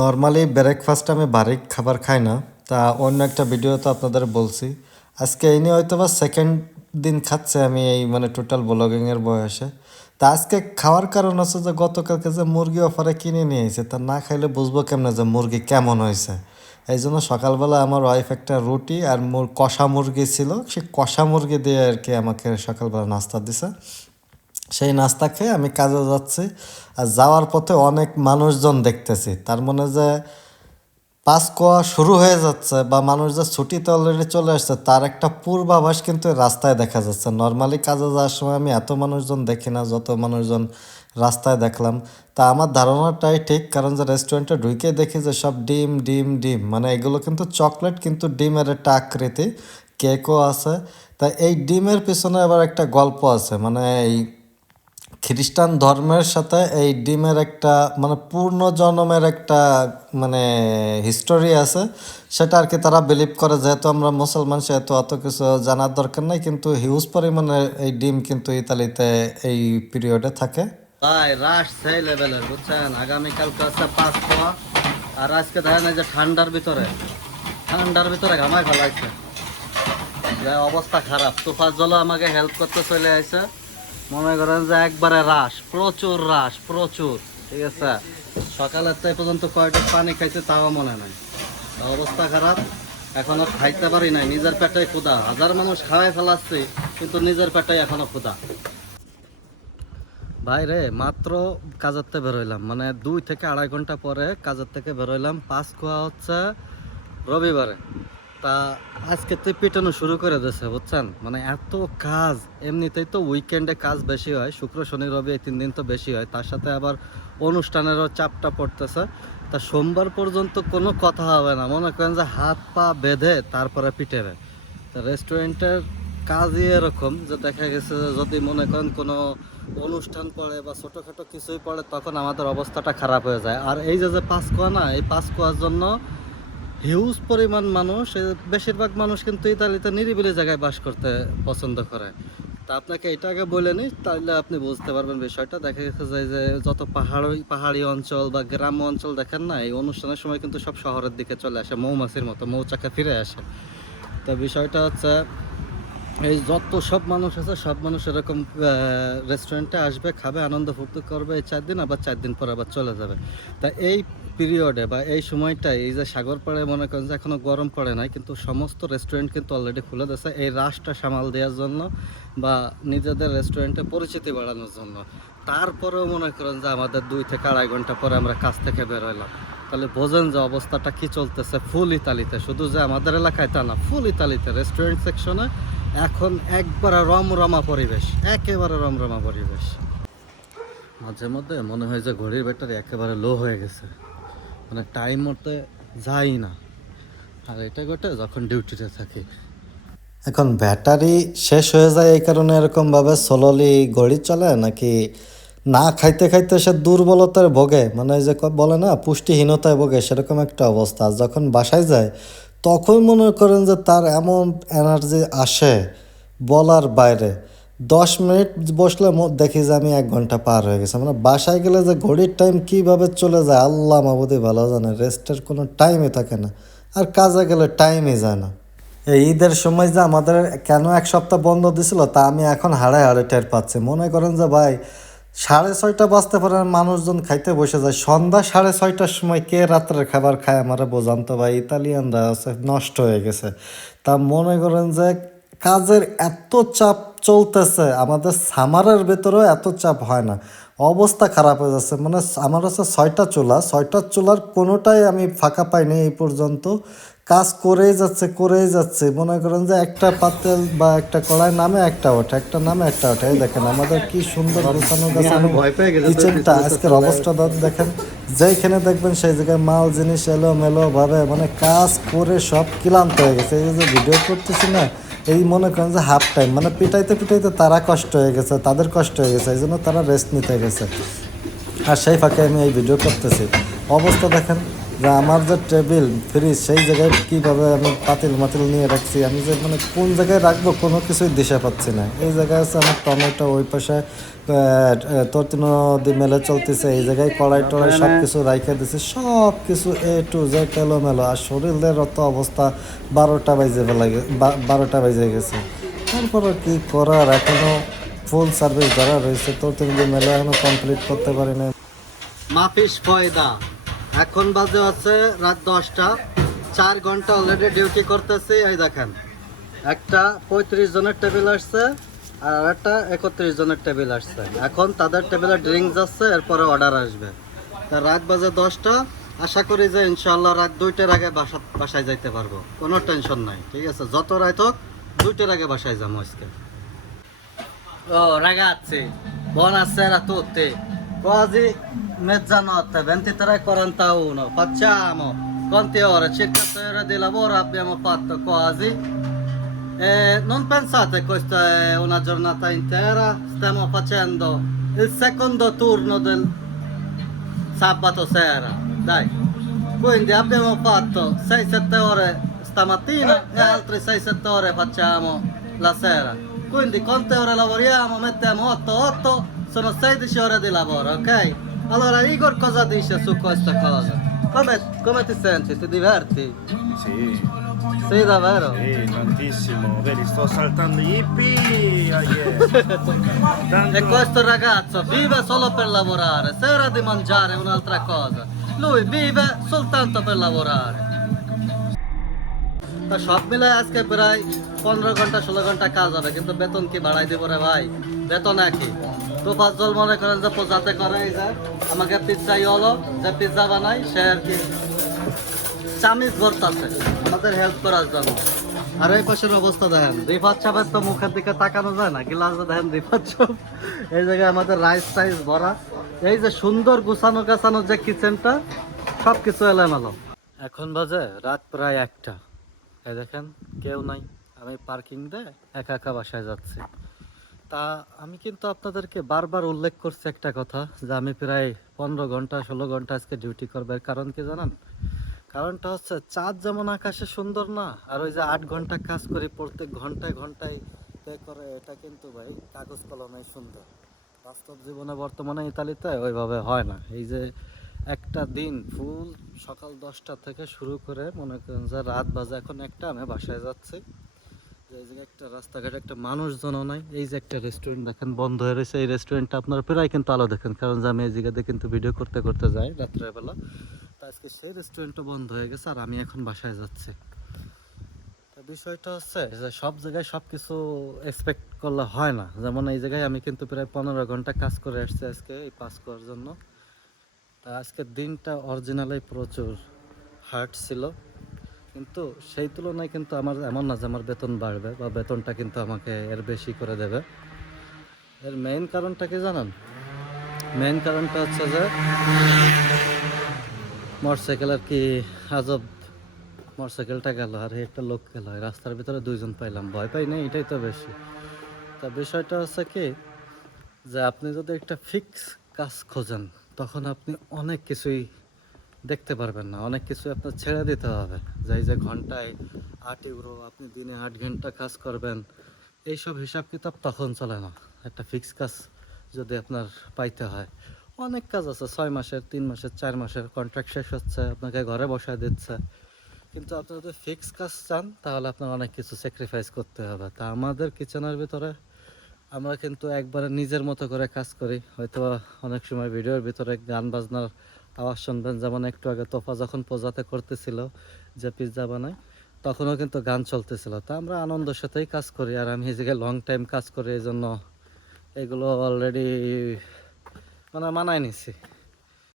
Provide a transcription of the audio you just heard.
Normally breakfast আমি বাড়ির খাবার খাই না, তা অন্য একটা ভিডিওতে আপনাদের বলছি। আজকে এই নিয়ে হয়তো বা সেকেন্ড দিন খাচ্ছে আমি এই মানে টোটাল ব্লগিংয়ের বয়সে। তা আজকে খাওয়ার কারণ হচ্ছে যে গতকালকে যে মুরগি অফারে কিনে নিয়ে এসেছে, তা না খাইলে বুঝবো কেমনে যে মুরগি কেমন হয়েছে। এই জন্য সকালবেলা আমার ওয়াইফ একটা রুটি আর কষা মুরগি ছিল, সেই কষা মুরগি দিয়ে আর কি আমাকে সকালবেলা নাস্তা দিছে। সেই নাস্তা খেয়ে আমি কাজে যাচ্ছি। আর যাওয়ার পথে অনেক মানুষজন দেখতেছি, তার মানে যে পাস কোয়া শুরু হয়ে যাচ্ছে বা মানুষ যে ছুটিতে অলরেডি চলে আসছে তার একটা পূর্বাভাস কিন্তু রাস্তায় দেখা যাচ্ছে। নর্মালি কাজে যাওয়ার সময় আমি এত মানুষজন দেখি না যত মানুষজন রাস্তায় দেখলাম। তা আমার ধারণাটাই ঠিক, কারণ যে রেস্টুরেন্টে ঢুকে দেখি যে সব ডিম ডিম ডিম, মানে এগুলো কিন্তু চকলেট কিন্তু ডিমের একটা আকৃতি, কেকও আছে। তা এই ডিমের পিছনে আবার একটা গল্প আছে, মানে এই খ্রিস্টান ধর্মের সাথে এই ডিমের একটা মানে পূর্ণ জন্মের একটা মানে হিস্টোরি আছে। সেটা আর কি তারা বিলিভ করে, যেহেতু আমরা মুসলমান সেহেতু অত কিছু জানার দরকার নাই, কিন্তু হিউজ পরিমাণে এই ডিম কিন্তু ইতালিতে এই পিরিয়ডে থাকে। ভাই রাশ সেই লেভেলের বুঝছেন। আগামীকালকে আছে পাঁচ খাওয়া, আর আজকে দেখেন এই যে ঠান্ডার ভিতরে ঘামায় ফেলাইছে, যে অবস্থা খারাপ। তুফার জল আমাকে হেল্প করতে চলে আসে, মনে করেন যে একবারে প্রচুর ঠিক আছে। সকালের তো এ পর্যন্ত কয়টা পানি খাইছে তাও মনে নাই, অবস্থা খারাপ। এখনো খাইতে পারি নাই, নিজের পেটে ক্ষুধা। হাজার মানুষ খাওয়াই ফেলাচ্ছে কিন্তু নিজের পেটে এখনো ক্ষুধা। ভাই রে, মাত্র কাজের থেকে বেরোইলাম, মানে 2 থেকে আড়াই ঘন্টা পরে কাজের থেকে বেরোইলাম। পাস খাওয়া হচ্ছে রবিবারে, তা আজকে তো পিটানো শুরু করে দিয়েছে বুঝছেন। মানে এত কাজ, এমনিতেই তো উইকেন্ডে কাজ বেশি হয়, শুক্র শনি রবি এই 3 দিন তো বেশি হয়, তার সাথে আবার অনুষ্ঠানেরও চাপটা পড়তেছে। তা সোমবার পর্যন্ত কোনো কথা হবে না, মনে করেন যে হাত পা বেঁধে তারপরে পিটেবে। তা রেস্টুরেন্টের কাজই এরকম যে দেখা গেছে যে যদি মনে করেন কোনো অনুষ্ঠান পড়ে বা ছোটোখাটো কিছুই পড়ে তখন আমাদের অবস্থাটা খারাপ হয়ে যায়। আর এই যে পাস কোয়া না, এই পাস কোয়ার জন্য হিউজ পরিমাণ মানুষ, বেশিরভাগ মানুষ কিন্তু ইতালিতে নিরিবিলি জায়গায় বাস করতে পছন্দ করে। তা আপনাকে এটা আগে বলে নিই, তাহলে আপনি বুঝতে পারবেন বিষয়টা। দেখা গেছে যে যত পাহাড়ি অঞ্চল বা গ্রাম্য অঞ্চল দেখেন না, এই অনুষ্ঠানের সময় কিন্তু সব শহরের দিকে চলে আসে, মৌমাছির মতো মৌচাকে ফিরে আসে। তো বিষয়টা হচ্ছে এই যত সব মানুষ আছে সব মানুষ এরকম রেস্টুরেন্টে আসবে, খাবে, আনন্দ ফুর্তি করবে এই 4 দিন, আবার 4 দিন পর আবার চলে যাবে। তা এই পিরিয়ডে বা এই সময়টায় এই যে সাগর পাড়ে মনে করেন যে এখনও গরম পড়ে নাই, কিন্তু সমস্ত রেস্টুরেন্ট কিন্তু অলরেডি খুলে দিয়েছে এই রাশটা সামাল দেওয়ার জন্য বা নিজেদের রেস্টুরেন্টে পরিচিতি বাড়ানোর জন্য। তারপরেও মনে করেন যে আমাদের 2 থেকে আড়াই ঘন্টা পরে আমরা কাজ থেকে বেরোলাম। তাহলে বোঝেন যে অবস্থাটা কি চলতেছে ফুল ইতালিতে, শুধু যে আমাদের এলাকায় তা না, ফুল ইতালিতে রেস্টুরেন্ট সেকশনে এখন একবারে রমরমা পরিবেশ, একেবারে রমরমা পরিবেশ। মাঝে মধ্যে মনে হয় যে ঘড়ির ব্যাটারি একেবারে লো হয়ে গেছে, মানে টাইম মতো যাই না। আর এটা ঘটে যখন ডিউটিতে থাকি। এখন ব্যাটারি শেষ হয়ে যায় এই কারণে এরকমভাবে স্লোলি ঘড়ি চলে, নাকি না খাইতে খাইতে সে দুর্বলতার ভোগে, মানে এই যে বলে না পুষ্টিহীনতায় ভোগে, সেরকম একটা অবস্থা। আর যখন বাসায় যায় তখন মনে করেন যে তার এমন এনার্জি আসে বলার বাইরে। 10 মিনিট বসলে দেখি যে আমি 1 ঘন্টা পার হয়ে গেছে। মানে বাসায় গেলে যে ঘড়ির টাইম কীভাবে চলে যায় আল্লাহ মাবুদি ভালো জানে, রেস্টের কোনো টাইমই থাকে না, আর কাজে গেলে টাইমই যায় না। এই ঈদের সময় যে আমাদের কেন 1 সপ্তাহ বন্ধ দিছিল তা আমি এখন হাড়ে হাড়ে টের পাচ্ছি। মনে করেন যে ভাই 6:30 বাজতে পারে মানুষজন খাইতে বসে যায়, সন্ধ্যা 6:30টার সময় কে রাত্রের খাবার খায় আমারে বোঝান তো ভাই। ইতালিয়ানরা আছে নষ্ট হয়ে গেছে। তা মনে করেন যে কাজের এত চাপ চলতেছে, আমাদের সামারের ভেতরেও এত চাপ হয় না, অবস্থা খারাপ হয়ে যাচ্ছে। মানে আমার হচ্ছে 6টা চুলার কোনোটাই আমি ফাঁকা পাইনি এই পর্যন্ত, কাজ করেই যাচ্ছে। মনে করেন যে একটা পাতেল বা একটা কড়াই নামে একটা ওঠে, একটা নামে একটা ওঠে। এই দেখেন আমাদের কি সুন্দর গোছানো গাছানো কিচেনটা, আজকের অবস্থা দেখেন। যেইখানে দেখবেন সেই জায়গায় মাল জিনিস এলো মেলো ভাবে, মানে কাজ করে সব ক্লান্ত হয়ে গেছে। এই যে ভিডিও করতেছি না, এই মনে করেন যে হাফ টাইম, মানে পিটাইতে তারা কষ্ট হয়ে গেছে, তাদের কষ্ট হয়ে গেছে, এই জন্য তারা রেস্ট নিতে গেছে। আর সেই ফাঁকে আমি এই ভিডিও করতেছি, অবস্থা দেখেন। যে আমার যে টেবিল ফ্রিজ সেই জায়গায় কীভাবে আমি পাতিল মাতিল নিয়ে রাখছি, আমি যে মানে কোন জায়গায় রাখবো কোনো কিছুই দিশা পাচ্ছি না। এই জায়গায় আছে আমার টমেটো, ওই পাশে তরতিনো মেলে চলতেছে, এই জায়গায় কড়াই টড়াই সব কিছু রাইখে দিছে, সব কিছু এ টু জেড এলোমেলো। আর শরীরের অত অবস্থা 12টা বাজে লাগে, 12টা বাজে গেছে। তারপরে কি করার, এখনো ফুল সার্ভিস ধরা রয়েছে, তরতিনো মেলে এখনো কমপ্লিট করতে পারি না। মাফিস ফয়দা, এখন বাজে আছে রাত 10টা, 4 ঘন্টা অলরেডি ডিউটি করতেছি। এই দেখেন, একটা 35 জনের টেবিল আসছে আর একটা 31 জনের টেবিল আসছে। এখন তাদের টেবিলে ড্রিঙ্কস আসছে, এরপরে অর্ডার আসবে। তা রাত বাজে 10টা, আশা করি যে ইনশাল্লাহ রাত 2টার আগে বাসায় যাইতে পারবো, কোনো টেনশন নাই। ঠিক আছে, যত রাত হোক 2টার আগে বাসায় যাবো আজকে। Oh ragazzi, buonasera a tutti. Quasi mezzanotte, 23:41. Facciamo quante ore? Circa 6 ore di lavoro abbiamo fatto quasi. E non pensate questa è una giornata intera? Stiamo facendo il secondo turno del sabato sera. Dai. Quindi abbiamo fatto 6-7 ore stamattina e altre 6-7 ore facciamo la sera. Quindi quante ore lavoriamo? Mettiamo 8-8, sono 16 ore di lavoro, ok? Allora Igor cosa dice su questa cosa? Come ti senti? Ti diverti? Sì, Sì, davvero? sì, tantissimo. Vedi, sto saltando gli hippie. Ah, yeah. Tanto... E questo ragazzo vive solo per lavorare, se era di mangiare è un'altra cosa. Lui vive soltanto per lavorare. তা সব মিলে আজকে প্রায় 15-16 ঘন্টা কাজ হবে, কিন্তু বেতন কি বাড়াই দিব রে ভাই? বেতন একই। তো ফাজল মনে করেন যে যাতে করে এই যে আমাকে পিৎজাই হলো, যে পিৎজা বানাই সে আর কি চামিচ ভরতাছে আমাদের হেল্প করার জন্য। আর এই পাশের অবস্থা দেখেন, রিফাত সাহেবের তো মুখের দিকে তাকানো যায় না, গিলাসে দেখেন রিফাত সাহেব এই জায়গায় আমাদের রাইস টাইস ভরা। এই যে সুন্দর গুছানো গাছানো যে কিচেনটা, সব কিছু এলোমেলো। এখন বাজে রাত প্রায় 1টা। এই দেখেন কেউ নাই, আমি পার্কিং দিয়ে একা একা বাসায় যাচ্ছি। তা আমি কিন্তু আপনাদেরকে বারবার উল্লেখ করছি একটা কথা, যে আমি প্রায় 15-16 ঘন্টা আজকে ডিউটি করবার কারণ কি জানেন? কারণটা হচ্ছে চাঁদ যেমন আকাশে সুন্দর না, আর ওই যে 8 ঘন্টা কাজ করি প্রত্যেক ঘন্টায় ঘন্টায় পে করে, এটা কিন্তু ভাই কাগজ কলমে সুন্দর। বাস্তব জীবনে বর্তমানে ইতালিতে ওইভাবে হয় না। এই যে একটা দিন ফুল সকাল 10টা থেকে শুরু করে মনে করেন যে রাত বাজে এখন 1টা, আমি বাসায় যাচ্ছি। যে এই জায়গায় একটা রাস্তাঘাটে একটা মানুষজনও নাই। এই যে একটা রেস্টুরেন্ট দেখেন বন্ধ হয়ে রয়েছে, এই রেস্টুরেন্টটা আপনারা প্রায় কিন্তু আলো দেখেন, কারণ যে আমি এই জায়গাতে কিন্তু ভিডিও করতে করতে যাই রাত্রেবেলা। তা আজকে সেই রেস্টুরেন্টটা বন্ধ হয়ে গেছে আর আমি এখন বাসায় যাচ্ছি। তা বিষয়টা হচ্ছে যে সব জায়গায় সব কিছু এক্সপেক্ট করলে হয় না। যেমন এই জায়গায় আমি কিন্তু প্রায় 15 ঘন্টা কাজ করে আসছি আজকে এই পাস করার জন্য। তা আজকের দিনটা অরিজিনালি প্রচুর হার্ড ছিল, কিন্তু সেই তুলনায় কিন্তু আমার এমন না যে আমার বেতন বাড়বে বা বেতনটা কিন্তু আমাকে এর বেশি করে দেবে। এর মেইন কারণটা কি জানেন? মেইন কারণটা হচ্ছে যে মোটরসাইকেল আর কি আজব, মোটরসাইকেলটা গেল আর একটা লোক গেল, রাস্তার ভিতরে 2জন পাইলাম, ভয় পাই না, এটাই তো বেশি। তা বিষয়টা হচ্ছে কি, যে আপনি যদি একটা ফিক্স কাজ খোঁজেন তখন আপনি অনেক কিছুই দেখতে পারবেন না, অনেক কিছু আপনার ছেড়ে দিতে হবে। যে যে ঘন্টায় 8 ইউরো, আপনি দিনে 8 ঘন্টা কাজ করবেন, এইসব হিসাব কিতাব তখন চলে না। একটা ফিক্স কাজ যদি আপনার পাইতে হয়, অনেক কাজ আছে 6 মাসের, 3 মাসের, 4 মাসের কন্ট্রাক্ট শেষ হচ্ছে, আপনাকে ঘরে বসায় দিচ্ছে। কিন্তু আপনি যদি ফিক্স কাজ চান তাহলে আপনার অনেক কিছু স্যাক্রিফাইস করতে হবে। তা আমাদের কিচেনের ভিতরে আমরা কিন্তু একবারে নিজের মতো করে কাজ করি। হয়তো অনেক সময় ভিডিওর ভিতরে গান বাজনার আওয়াজ শুনবেন, যেমন একটু আগে তোফা যখন পোজাতে করতেছিল যে পিৎজা বানায়, তখনও কিন্তু গান চলতেছিল। তা আমরা আনন্দের সাথেই কাজ করি, আর আমি এই জায়গায় লং টাইম কাজ করি, এই জন্য এগুলো অলরেডি মানে মানায় নিছি।